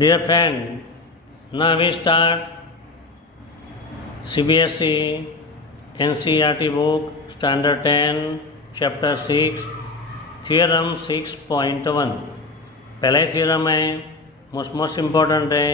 Dear friend, now we start CBSE NCERT book Standard 10 Chapter 6 Theorem 6.1। पहला ही theorem है, most important है,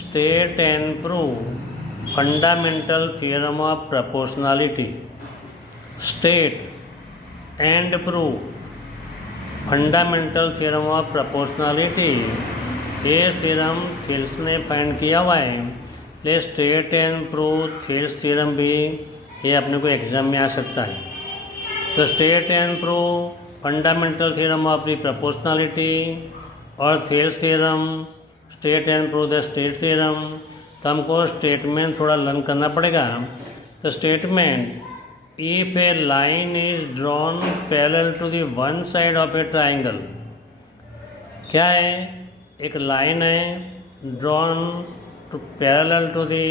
state and prove fundamental theorem of proportionality. State and prove fundamental theorem of proportionality. ये theorem Thales ने find किया हुआ है, ये state and prove Thales theorem भी ये अपने को एग्जाम में आ सकता है। तो state and prove fundamental theorem of the proportionality और Thales theorem, state and prove the state theorem. तो हमको स्टेटमेंट थोड़ा लर्न करना पड़ेगा। तो statement, if a line is drawn parallel to the one side of a triangle, क्या है, एक लाइन है drawn to parallel to the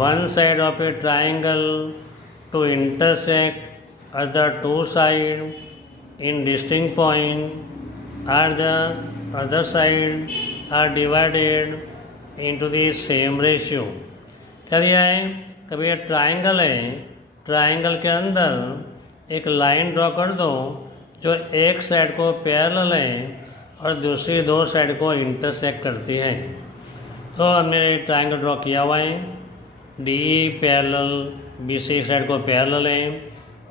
one side of a triangle to intersect at the two sides in distinct point at the other side are divided into the same ratio। क्या दिया है, कभी ये triangle है, triangle के अंदर एक line draw कर दो जो एक साइड को पैरेलल है और दूसरी दो साइड को इंटरसेक्ट करती है। तो हमने ट्राइंगल ड्रॉ किया हुआ है, डी पैरेलल बी सी एक साइड को पैरेलल है,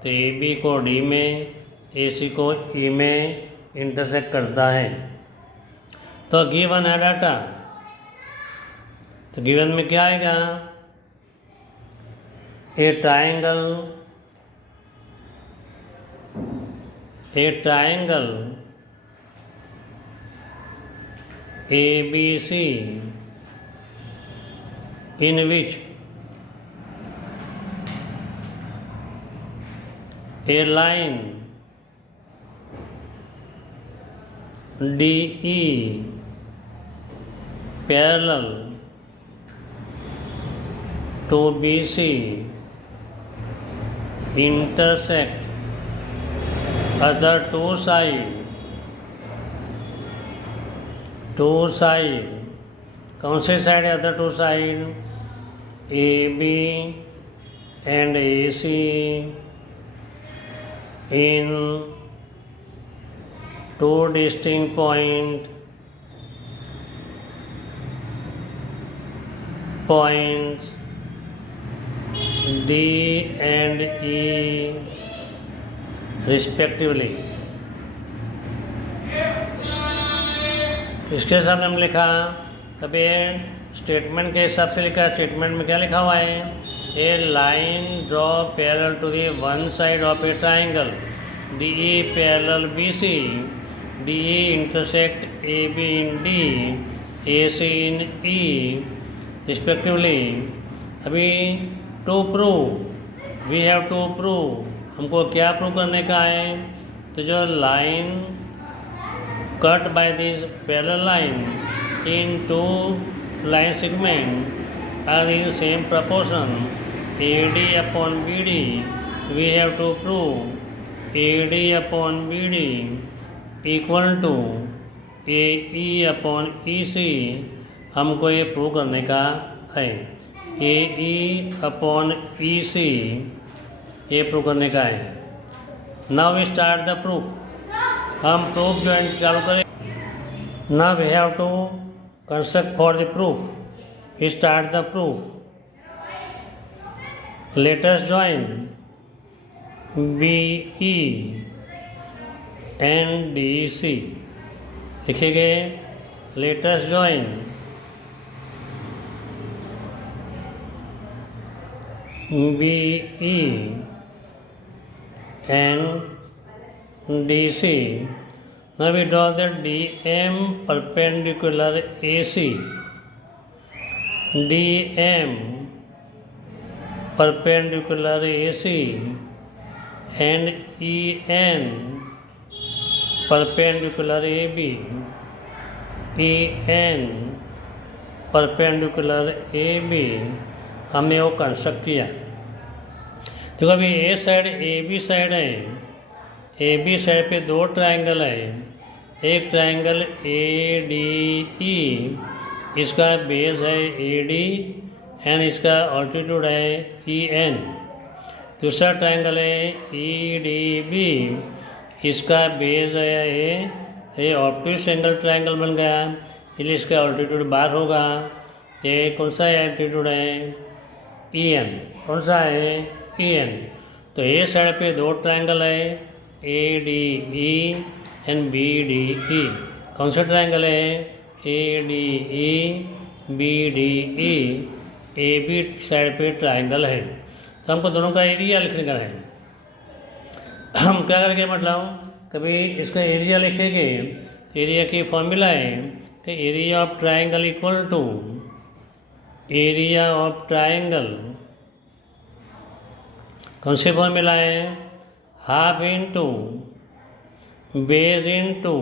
तो ए बी को डी में, ए सी को ई में इंटरसेक्ट करता है। तो गिवन है डाटा, तो गिवन में क्या आएगा, a triangle A B C in which a line DE parallel to BC intersect other two sides, कौन से साइड है other two side, A B and A C in two distinct points D and E respectively. इसके सामने हम लिखा, तब ये statement के हिसाब से लिखा। स्टेटमेंट में क्या लिखा हुआ है, a line draw parallel to the one side of a triangle D E parallel B C, D E intersect A B in D, A C in E respectively. अभी to prove, we have to prove, हमको क्या prove करने का है, तो जो line cut by this parallel line in two line segment are in same proportion AD upon BD, we have to prove AD upon BD equal to AE upon EC। हमको ये prove करने का है, AE upon EC ये prove करने का है। Now we start the proof, हम प्रूफ जो है चालू करें। Now we have to construct for the proof, we start the proof। Let us join BE and DEC, लिखेंगे let us join BE and DC। Now we draw the DM perpendicular AC, DM perpendicular AC and EN perpendicular AB, EN perpendicular AB। हमने वो construct किया। तो अभी A side A B side है, ए B side पे दो triangle है, एक ट्रायंगल ए डी ई, इसका बेस है ए डी एंड इसका ऑल्टीट्यूड है ई एन। दूसरा ट्रायंगल है ई डी बी, इसका बेस है ये ऑब्ट्यूस एंगल ट्रायंगल बन गया, इसलिए इसका ऑल्टीट्यूड बार होगा। ये कौन सा एल्टीट्यूड है? E N. कौन सा है? E N. तो ए साइड पे दो ट्रायंगल है A D E and B D E. कौन सा ट्रायंगल है? A D E B D E. A B side पे ट्रायंगल है, तो हमको दोनों का एरिया लिखने का है। हम क्या करेंगे, मतलब कभी इसका एरिया लिखेंगे तो एरिया की फॉर्मूला है कि area of triangle equal to area of triangle. कौन सी फॉर्मूला है? Half into base into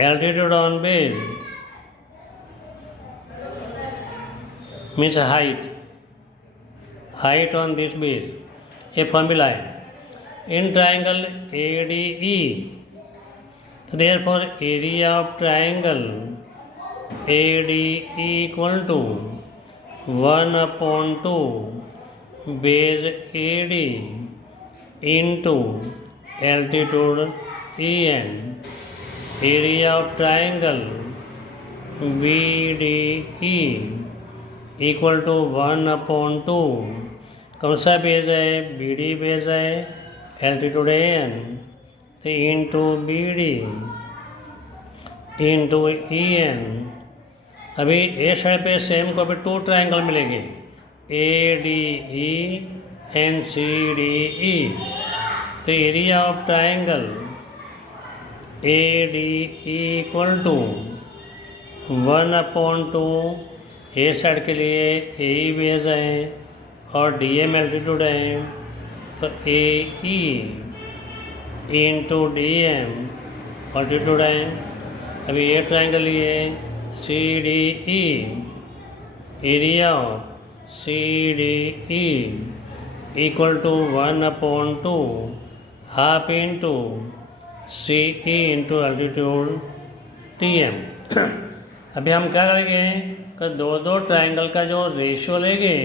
altitude on base means height on this base. ये फॉर्मूला है in triangle A D E. तो therefore area of triangle A D E equal to 1/2 base A D into altitude E N. Area of triangle B D E equal to 1/2। कौन सा base है? B D base है, altitude A N, तो into B D into E N. अभी A side पे same को अभी two triangle मिलेंगे A D E and C D E. तो area of triangle A D E equal to 1/2। A side के लिए ए ई base है और डी एम एल्टीट्यूड है, तो A E into D M altitude है। अभी ये ट्रायंगल लिए C D E, area of C D E equal to 1/2 half into C E into altitude T M. अभी हम क्या करेंगे कि दो ट्रायंगल का जो रेशियो लेंगे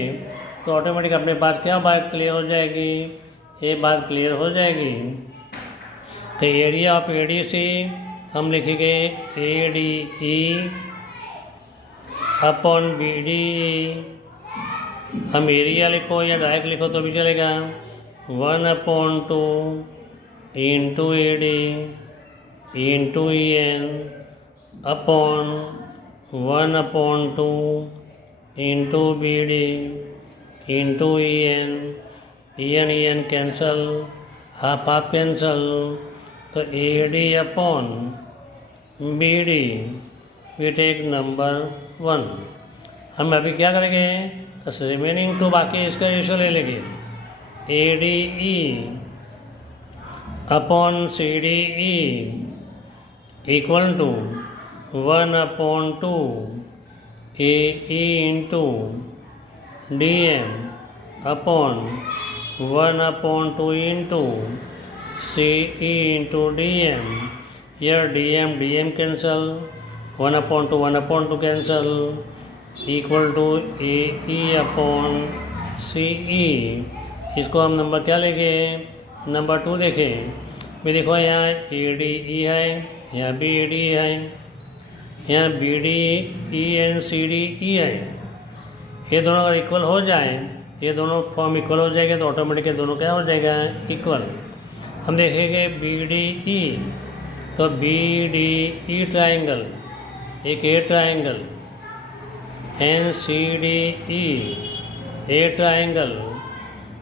तो ऑटोमेटिक अपने पास क्या बात क्लियर हो जाएगी? ये बात क्लियर हो जाएगी। तो area of A D C हम लिखेंगे A D E upon B D E. हम एरिया लिखो या डायरेक्ट लिखो तो भी चलेगा। 1/2 into A D into E N upon 1/2 into B D into E N cancel, half cancel, तो A D upon B D we take number 1। हम अभी क्या करेंगे, तो रिमेनिंग टू बाकी इसका रेशो ले लेंगे। A D E upon C D E equal to 1/2 A E into D M upon 1/2 into C E into D M. here dm cancel, 1/2 cancel, equal to A upon C E. इसको हम number क्या लेंगे? Number 2 देखें। मैं देखो यहाँ ए D E है, यहाँ बी ए डी है, यहाँ B D E and C D E है। ये दोनों अगर इक्वल हो जाए, ये दोनों फॉर्म इक्वल हो जाएगा तो ऑटोमेटिक दोनों क्या हो जाएगा? इक्वल। हम देखेंगे बी डी ई, तो बी डी ई ट्राइंगल एक A triangle, and C D E A triangle.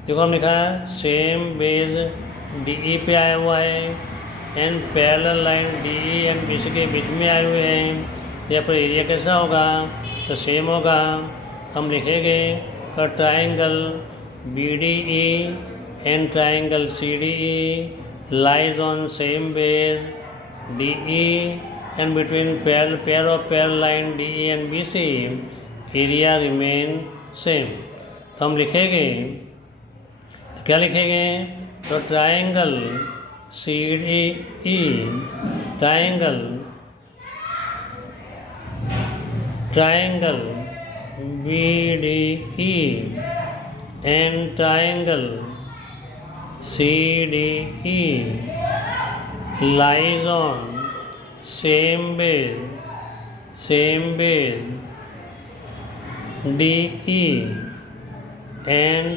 देखो हम लिखा है सेम बेस डी ई पे आया हुआ है and parallel line D E and B C के बीच में आए हुए हैं। यहाँ पर एरिया कैसा होगा? तो सेम होगा। हम लिखेंगे तो triangle B D E and triangle C D E lies on same base D E and between pair of parallel line D E and B C area remain same. तो हम लिखेंगे, तो क्या लिखेंगे? तो triangle CDE, triangle BDE and triangle CDE lies on same base DE and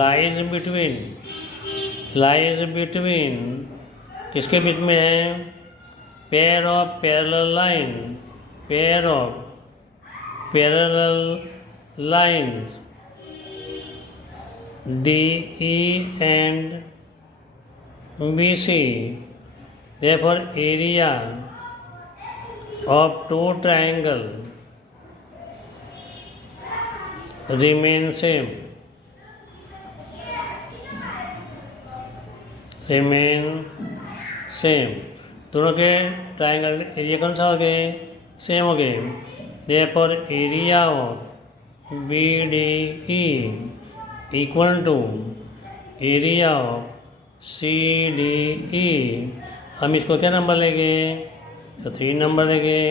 lies between किसके बीच में है? pair of parallel lines DE and BC. Therefore area of two triangles remain same. दोनों के ट्राइंगल एरिया कौन सा हो गए? Same हो गए। Therefore area of BDE equal to area of CDE। हम इसको क्या नंबर लेंगे? तो 3 नंबर लेंगे।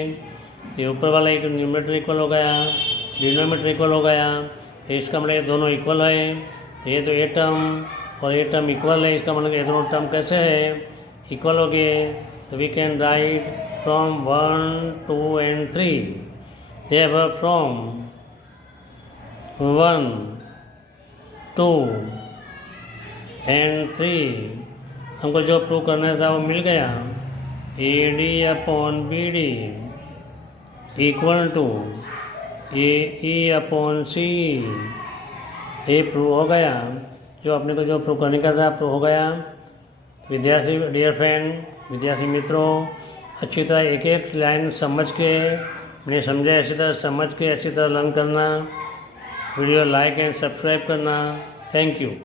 ये ऊपर वाला एक न्यूमरेटर इक्वल हो गया, डिनोमिनेटर इक्वल हो गया। इसका मतलब ये दोनों इक्वल है। तो ये तो ये टर्म और ये टर्म इक्वल है, इसका मतलब ये दोनों टर्म कैसे है? इक्वल हो गए। तो we can write from 1, 2 and 3। Therefore from 1, 2 and 3 हमको जो प्रूव करना था वो मिल गया। AD upon BD equal to AE upon CE। ये प्रूव हो गया। जो अपने को जो प्रूव करने का था प्रूव हो गया। विद्यार्थी डियर फ्रेंड, विद्यार्थी मित्रों, अच्छी तरह एक एक लाइन समझ के, मैंने समझा अच्छी तरह समझ के अच्छी तरह लर्न करना। वीडियो लाइक एंड सब्सक्राइब करना। Thank you.